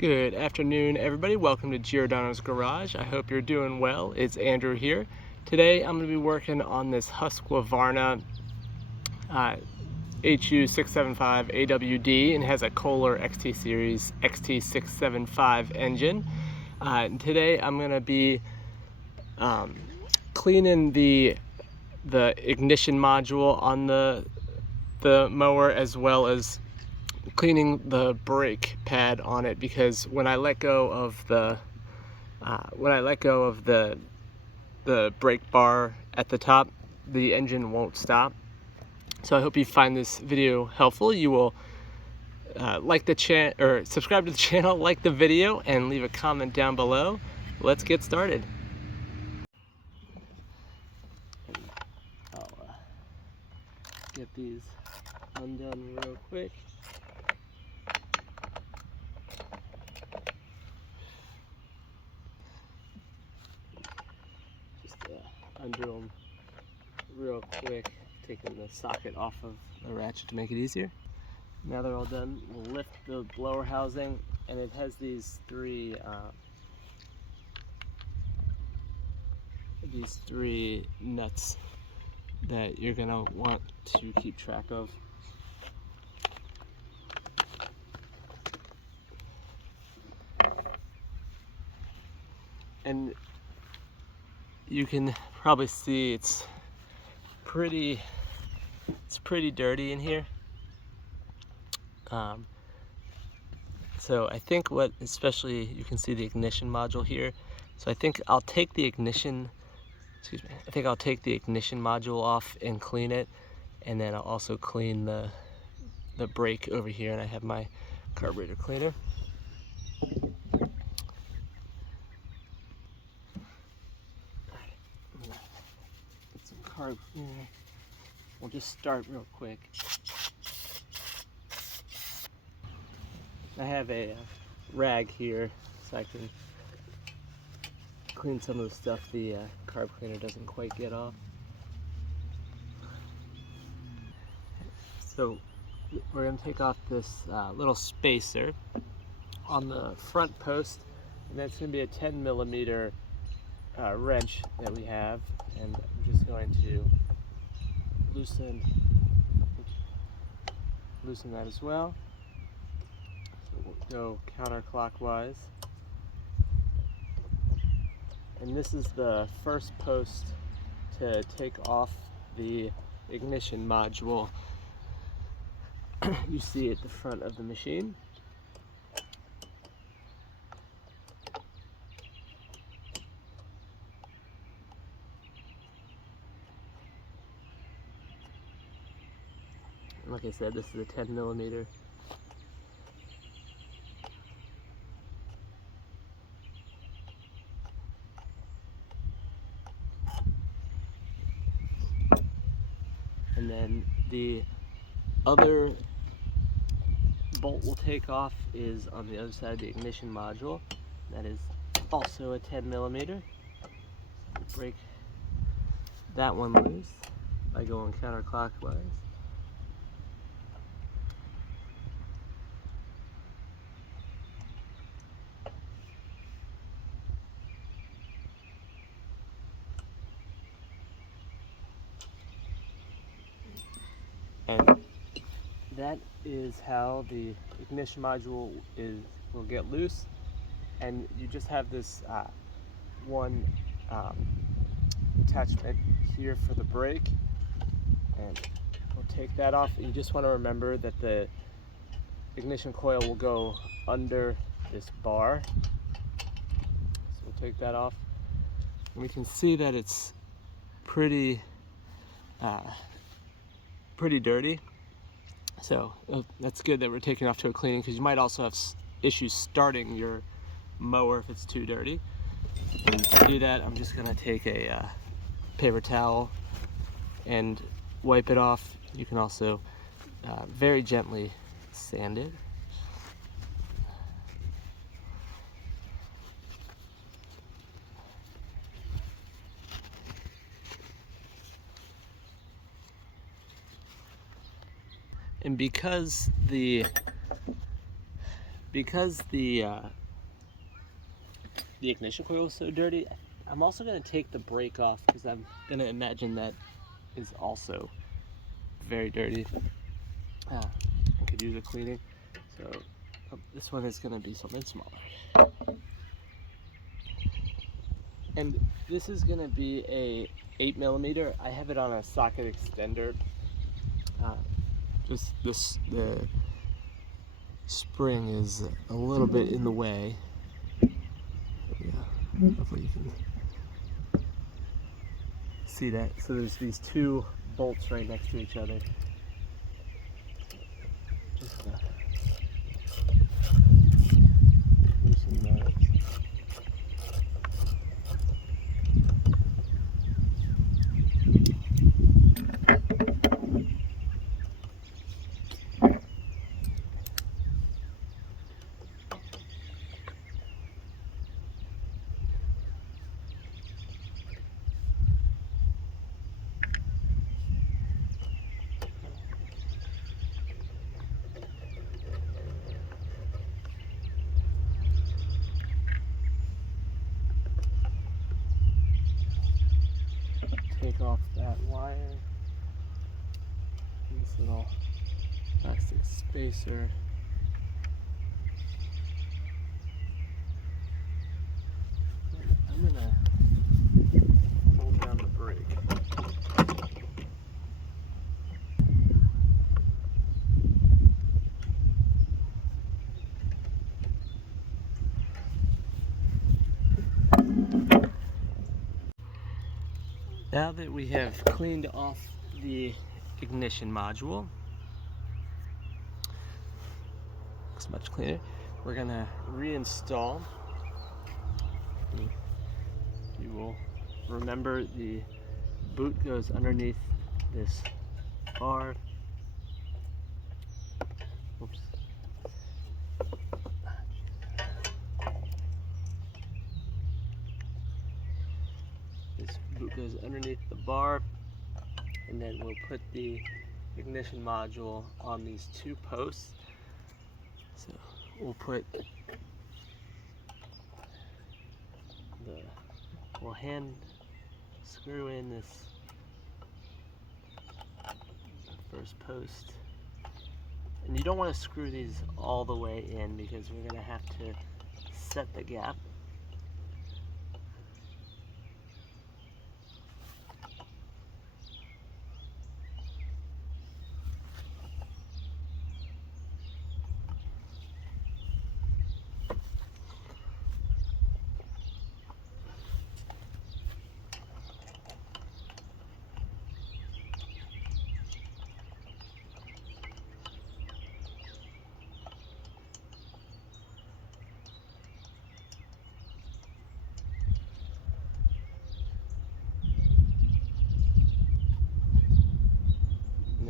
Good afternoon, everybody. Welcome to Giordano's Garage. I hope you're doing well. It's Andrew here. Today I'm going to be working on this Husqvarna HU675AWD, and it has a Kohler XT Series XT675 engine. And today I'm going to be cleaning the ignition module on the mower, as well as cleaning the brake pad on it, because when I let go of the brake bar at the top, the engine won't stop. So I hope you find this video helpful. You will like the channel, or subscribe to the channel, like the video, and leave a comment down below. Let's get started. I'll get these undone real quick. Undo them real quick, taking the socket off of the ratchet to make it easier. Now they're all done, we'll lift the blower housing, and it has these three nuts that you're gonna want to keep track of. And you can probably see it's pretty dirty in here. So I think especially you can see the ignition module here. So I think I'll take the ignition, module off and clean it, and then I'll also clean the brake over here, and I have my carburetor cleaner. We'll just start real quick. I have a rag here so I can clean some of the stuff the carb cleaner doesn't quite get off. So we're going to take off this little spacer on the front post, and that's going to be a 10mm wrench that we have, and I'm just going to loosen that as well. So we'll go counterclockwise, and this is the first post to take off the ignition module. You see at the front of the machine. Like I said, this is a 10mm. And then the other bolt we'll take off is on the other side of the ignition module. That is also a 10mm. So break that one loose by going counterclockwise. And that is how the ignition module will get loose. And you just have this one attachment here for the brake, and we'll take that off. And you just want to remember that the ignition coil will go under this bar. So we'll take that off, and we can see that it's pretty dirty. So that's good that we're taking it off to a cleaning, because you might also have issues starting your mower if it's too dirty. And to do that, I'm just gonna take a paper towel and wipe it off. You can also very gently sand it. And because the because the ignition coil is so dirty, I'm also going to take the brake off because I'm going to imagine that is also very dirty. I could use a cleaning. So this one is going to be something smaller. And this is going to be a 8mm. I have it on a socket extender. Just the spring is a little bit in the way. Yeah, hopefully you can see that. So there's these two bolts right next to each other. Just loosen that. Take off that wire, this little plastic spacer. I'm gonna hold down the brake. Now that we have cleaned off the ignition module, looks much cleaner, we're gonna reinstall. You will remember the boot goes underneath this bar. Oops. This boot goes underneath the bar, and then we'll put the ignition module on these two posts. So we'll hand screw in this first post. And you don't want to screw these all the way in because we're going to have to set the gap.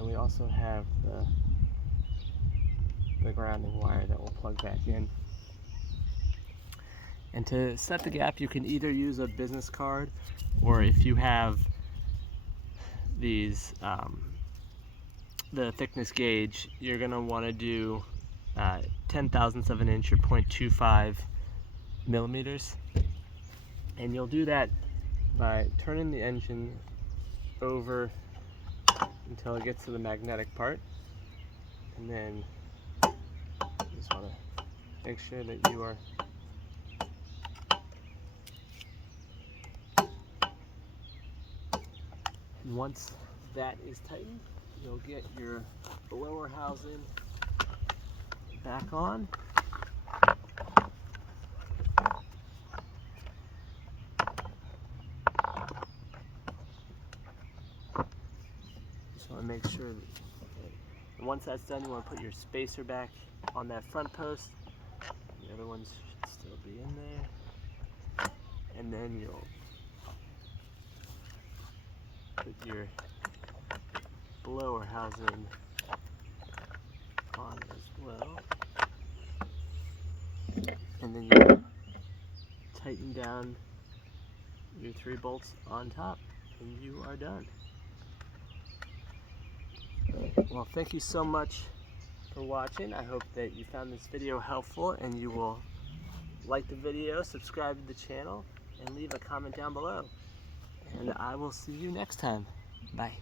We also have the grounding wire that we'll plug back in. And to set the gap, you can either use a business card, or if you have these the thickness gauge, you're going to want to do 10/1000ths of an inch or 0.25mm. And you'll do that by turning the engine over until it gets to the magnetic part, and then you just want to make sure that you are and once that is tightened, you'll get your blower housing back on. Just want to make sure that, and once that's done, you want to put your spacer back on that front post. The other ones should still be in there. And then you'll put your blower housing on as well. And then you tighten down your 3 bolts on top, and you are done. Well, thank you so much for for watching. I hope that you found this video helpful and you will like the video, subscribe to the channel, and leave a comment down below. And I will see you next time. Bye.